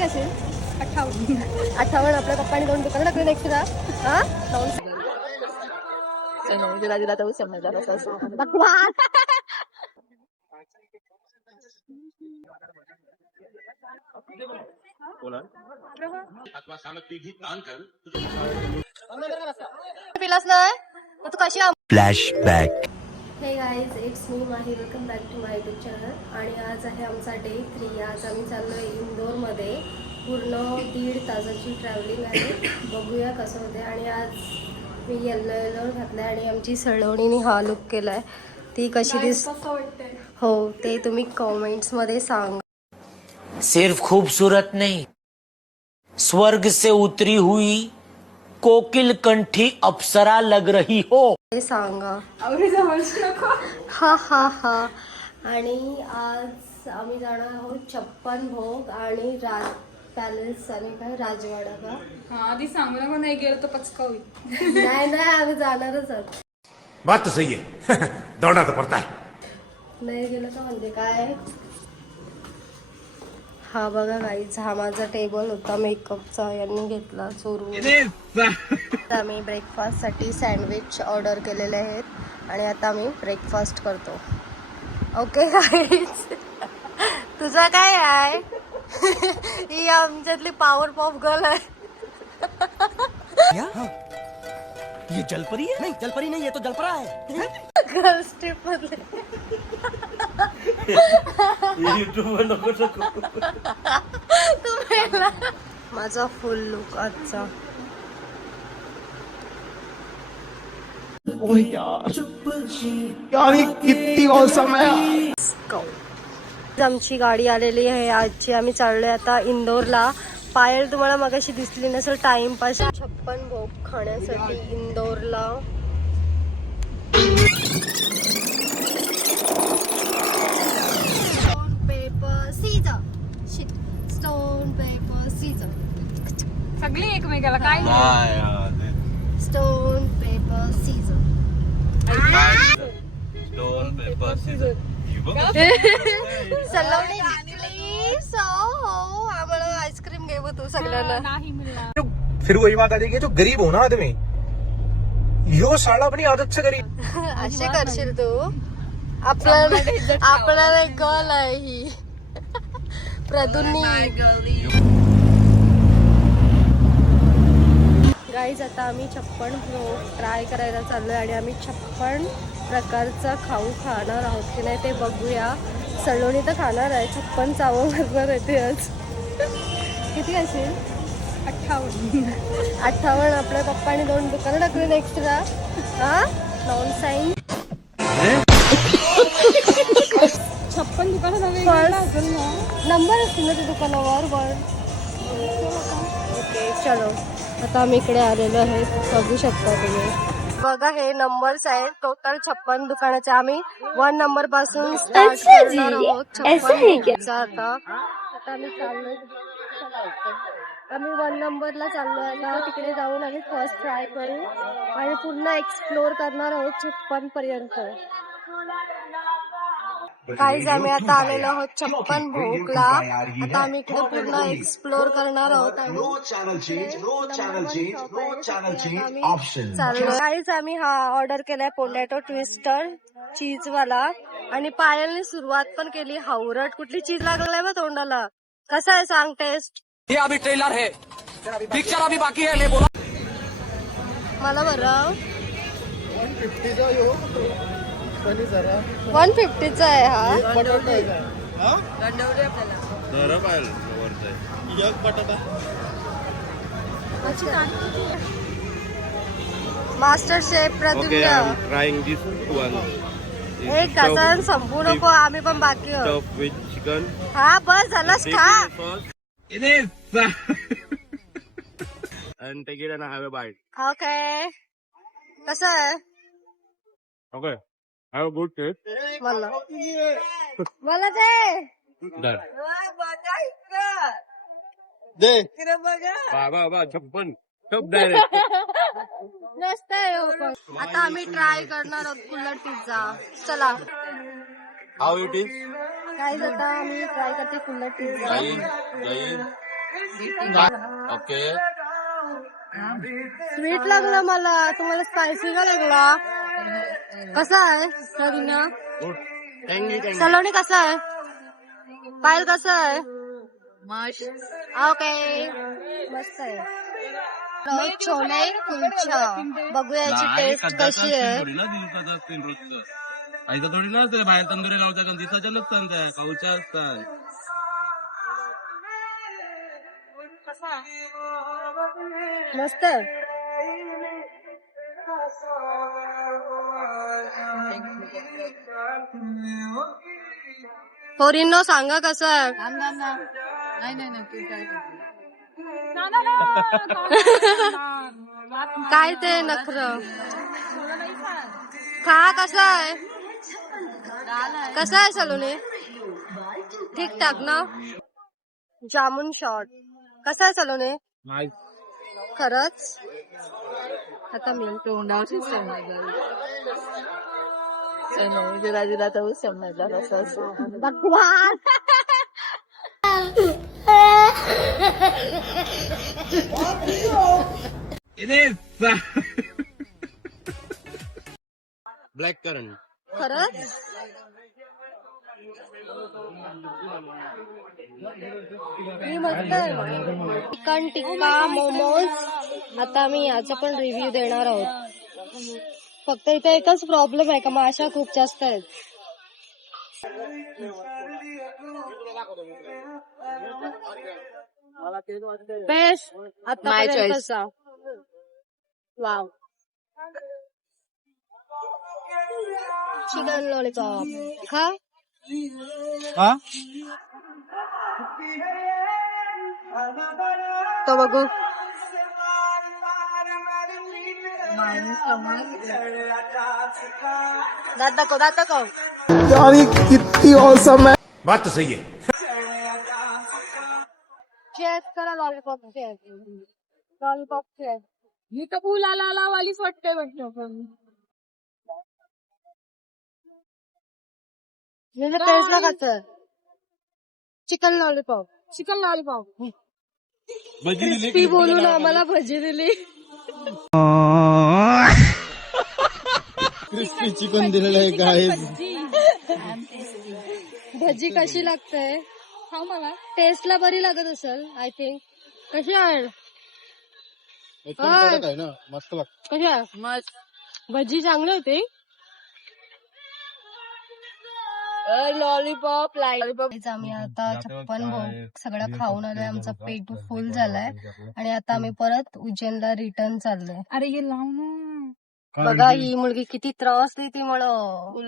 किती असेल? 58. आपल्या पप्पाने 2 दुकानं टाकले नेक्स्ट का? हा पिलास नाही तू कशी flashback. Hey guys it's me Mahi welcome back to my YouTube channel. आणि आज आहे आमचा डे 3. आज आम्ही चाललो आहे इंदोरमध्ये. पूर्ण 1.5 तासाची ट्रॅव्हलिंग आहे. बघूया कसं होते. आणि आज मी येल्लो घातलं आहे आणि आमची सळवणीने हा लुक केला आहे. ती कशी हो ते तुम्ही कॉमेंट्समध्ये सांगा. सिर्फ खूबसूरत नहीं, स्वर्ग से उतरी हुई कोकिल कंठी अप्सरा लग रही हो. ते सांगा. हा हा हा. आणि आज आम्ही जाणार आहोत 56 भोग आणि राज पॅलेस आणि काय राजवाडा का. हा आधी सांगू नका, नाही गेलो तर पचका होईल. नाही आम्ही जाणारच आहोत. बात तो सही है. दौड़ना तो पड़ता है. नाही गेलं तर म्हणजे काय. हा बघा गाईज, हा माझा टेबल होता मेकअपचा, यांनी घेतला चोरून. आम्ही ब्रेकफास्टसाठी सँडविच ऑर्डर केलेले आहेत आणि आता आम्ही ब्रेकफास्ट करतो. ओके गाईज, तुझं काय आहे? ही आमच्यातली पॉवर पॉप गर्ल आहे. ये जलपरी है? नहीं जलपरी नहीं, ये तो जलपरा है. गर्ल्स ट्रिप मधले. माझा फुल लुक आजचा. कितनी औसम है. आमची गाडी आलेली आहे आजची. आम्ही चाललोय आता इंदोरला. पायल तुम्हाला मगाशी दिसली नसेल टाइमपास. 56 भोग खाण्यासाठी इंदोरला. Stone paper scissor. Stone paper scissor. सगळी एकमेकाला काय stone paper scissor. Stone paper scissor. सलवणी जिंकली. सो हो आम्हाला आईस्क्रीम घेऊ तू सगळ्यांना. नाही मिळणार. फिर वही बात आ जाएगी, जो गरीब हो ना आदमी, यो साला अपनी आदत से गरीब. असे करशील तू. आपल्याला एक गर्ल आहे ही प्रदुन्नी. गाईज आता आम्ही 56 भोग ट्राय करायला चाललोय आणि आम्ही 56 प्रकारचा खाऊ खाणार आहोत की नाही ते बघूया. सलोणी तर खाणार आहे. 56 चावं भरणार आहे ते आज. किती असेल? 58. आपल्या पप्पाने 2 दुकानं टाकली नेक्स्ट का. हा नॉन साईन. 56 दुकानं नंबर असतील ना त्या दुकानावर वर. ओके चलो आता आम्ही इकडे आलेलो आहे. बघू शकता तुम्ही. बघा हे नंबर्स आहेत. टोटल 56 दुकानाचे. आम्ही 1 नंबर पासून स्टार्ट करणार आहोत. 56 आता आम्ही चाललोय. आम्ही 1 नंबरला चाललोय आता. तिकडे जाऊन आम्ही फर्स्ट ट्राय करू आणि पूर्ण एक्सप्लोर करणार आहोत 56 पर्यंत. काहीच आम्ही आता आलेलो आहोत 56 भोगला. आता आम्ही इकडे पूर्ण एक्सप्लोर करणार आहोत. काहीच आम्ही हा ऑर्डर केलाय पोटॅटो ट्विस्टर चीजवाला. आणि पायलने सुरुवात पण केली. हावरट कुठली चीज लागलाय बा तोंडाला. कसा आहे सांग टेस्ट. ये अभी ट्रेलर है, पिक्चर अभी बाकी है. मैं बोला मला बरं 150चा आहे हा. Master chef Pradyumna. Trying this one. एक डझन संपू नको, आम्ही पण बाकी आहोत. Stuff with chicken. हा बस झालंच खा. And take it and have a bite. Okay कसं आहे. Okay. Have a good taste. मला ते Done. बा 56. Top direct. मस्त आहे हो पण. आता आम्ही ट्राय करणार आहोत कुल्हड पिझ्झा. चला How it is? काय आता आम्ही ट्राय करते कुल्हड पिझ्झा. Jain. ओके स्वीट लागला मला. तुम्हाला स्पायसी का लागला? कसा आहे सरीना? सलोनी कसा आहे? पायल कसा आहे? ओके मस्त आहे. छोले कुलचा बघूया याची टेस्ट कशी आहे. आईचा थोडी नसते बाहेर तंदुरी गावच्या कारण दिसाच्या नसतात काय खाऊच्या असतात. मस्त आहे. पोरींनो सांगा कसं आहे. काय ते नखर खा. कसा आहे? कसा आहे सलोनी? ठीक ठाक ना. जामुन शॉट कसा आहे सलोनी? खरंच आता मी तोंडावरच राजूला तर समजला कसं भगवान. ब्लॅक करंट खरंच मी मस्त आहे. चिकन टिक्का मोमोज. आता मी याचा पण रिव्ह्यू देणार आहोत. फक्त इथे एकच प्रॉब्लेम आहे का माशा खूप जास्त आहेत. बेस्ट आतापर्यंतचा. वाव. चिकन लॉलीपॉप खा. तो बघू. दात दाखव दात दाखव. कितनी औसम है. बात तो सही है. चेक करा लॉलीपॉप चे. लॉलीपॉप चे मी तर फुला वालीच वाटते पण टेस्ट ना कसं. Chicken lollipop. Chicken lollipop crispy बोलून आम्हाला भजी दिली. क्रिस्पी चिकन दिलेलं आहे काय. भजी कशी लागते? खाऊ मला. टेस्टला बरी लागत असेल आय थिंक. कशी आहे? मस्त लागत. कशी आहे? मस्त. भजी चांगली होती. लॉलीपॉप आम्ही आता 56 भोग सगळं खाऊन आलोय. आमचा पेट फुल झालाय आणि आता आम्ही परत उज्जैनला रिटर्न चाललोय. अरे ये लावू ना. बघा ही मुलगी किती त्रास देते मला.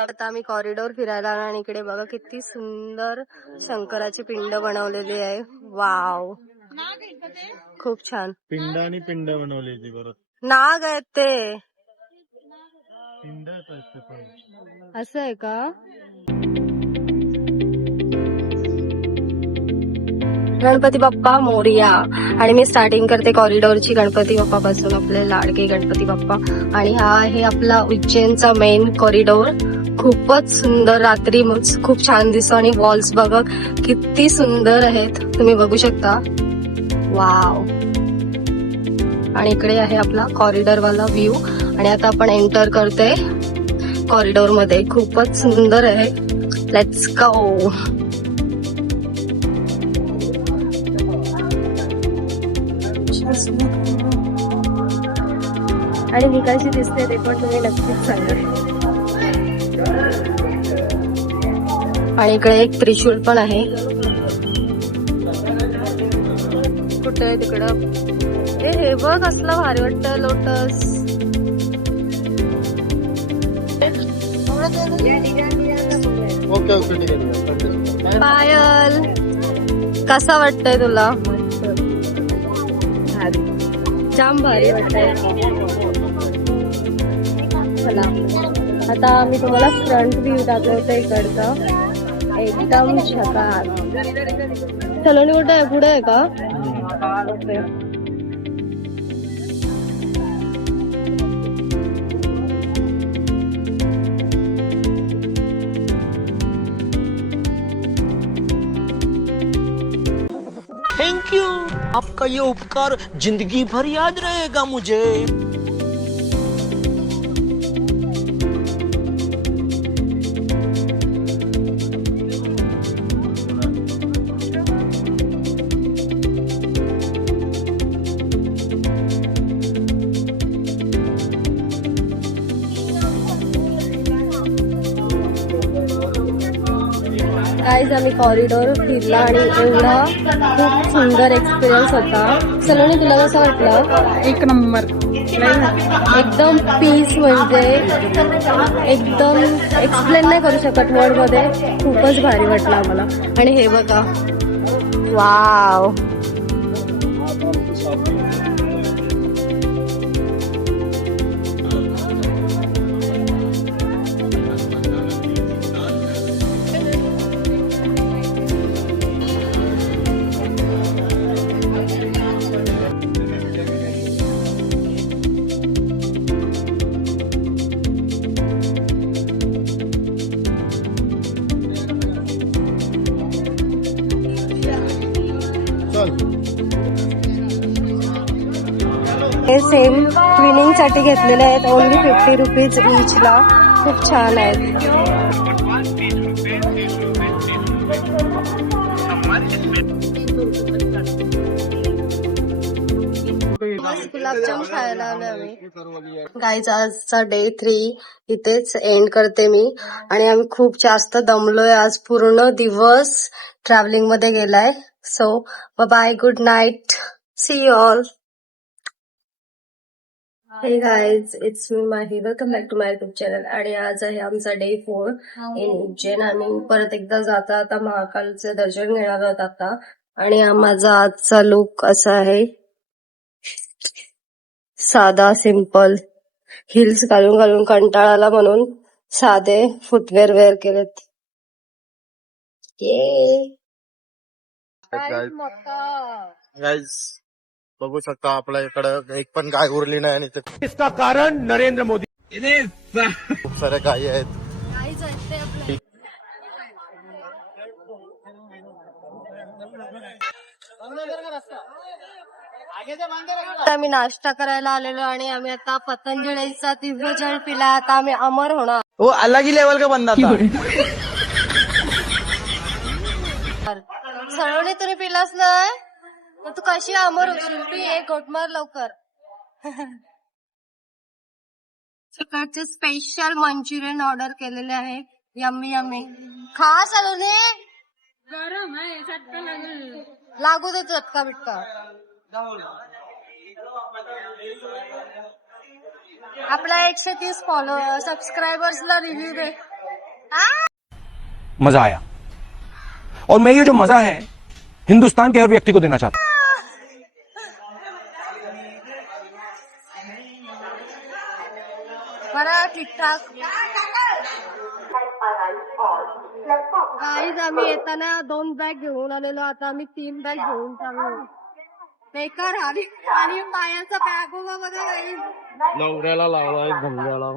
आता आम्ही कॉरिडॉर फिरायला आलो आणि इकडे बघा किती सुंदर शंकराची पिंड बनवलेली आहे. वाव खूप छान. पिंड आणि पिंड बनवली ती परत. नाग आहेत ते. पिंड असं आहे का? गणपती बाप्पा मोरया. आणि मी स्टार्टिंग करते कॉरिडॉरची गणपती बाप्पा पासून. आपले लाडके गणपती बाप्पा. आणि हा आहे आपला उज्जैनचा मेन कॉरिडॉर. खूपच सुंदर. रात्री खूप छान दिसतो. आणि वॉल्स बघा किती सुंदर आहेत. तुम्ही बघू शकता. वाव. आणि इकडे आहे आपला कॉरिडॉर वाला व्ह्यू. आणि आता आपण एंटर करतोय कॉरिडॉर मध्ये. खूपच सुंदर आहे. Let's go. आणि मी कशी दिसते ते पण तुम्ही नक्कीच सांगा. आणि इकडे एक त्रिशूल पण आहे. कुठे आहे तिकडं? हे बघ कसलं भारी वाटतं. लोटस. ओके ओके ठीक आहे. पायल कसा वाटतंय तुला? जाम भारी वाटतंय. चला आता मी तुम्हाला फ्रंट व्ह्यू दाखवतो इकडचा. एकदम छकास. सलोनी कुठे आहे? पुढे आहे का? Thank you. आपका ये उपकार जिंदगी भर याद रहेगा मुझे. गाईज आम्ही कॉरिडॉर फिरला आणि एवढा खूप सुंदर एक्सपिरियन्स होता. सलोनी तुला कसं वाटलं? एक नंबर. एकदम पीस, म्हणजे एकदम एक्सप्लेन नाही करू शकत वर्ड मध्ये. खूपच भारी वाटलं आम्हाला. आणि हे बघा, वाव. हे सेम ट्विनिंग साठी घेतलेले आहेत. ओनली 50 रुपीज ईचला. खूप छान आहेत. गुलाबजाम खायला आलोय आम्ही. गाईज आजचा डे 3 इथेच एंड करते मी. आणि आम्ही खूप जास्त दमलोय आज. पूर्ण दिवस ट्रॅव्हलिंग मध्ये गेलाय. So bye, good night, see you all. Hey guys, it's me Mahi. Welcome back to my YouTube channel. आणि आज आहे आमचा डे 4 इन उज्जैन. आम्ही परत एकदा जाता आता महाकालचे दर्शन घेणार आहोत आता. आणि माझा आजचा लुक असा आहे, साधा सिंपल. हिल्स घालून घालून कंटाळा आला म्हणून साधे फुटवेअर वेअर केलेत. ये गाईज बघू शकता आपल्या इकडे एक पण गाय उरली नाही आणि इसका कारण नरेंद्र मोदी. खूप साऱ्या गायी आहेत. आम्ही नाश्ता करायला आलेलो आणि आम्ही आता पतंजलीचा तीव्र जल पिला. आता आम्ही अमर होणार. वो अलग ही लेवल का बंदा था. सलोनी तुम्ही पिलास नाही, मग तू कशी अमर होशील? पी एक घोटमार लवकर. सकाळचे स्पेशल मंचुरियन ऑर्डर केलेले आहे. Yummy yummy. खा सलोनी. गरम आहे, चटका लागेल. लागू दे चटका बिटका. आपला 130 सबस्क्रायबर्सला रिव्ह्यू दे. मजा आया. और मैं ये जो मजा है हिंदुस्तान के हर व्यक्ति को देना चाहता हूँ. बरं, ठीकठाक. गाईज आम्ही येताना 2 बॅग घेऊन आलेलो. आता आम्ही 3 बॅग घेऊन चाललो. बेकार. आणि पायाचा बॅग उभा बघा. नवऱ्याला लावलाय धंद्याला.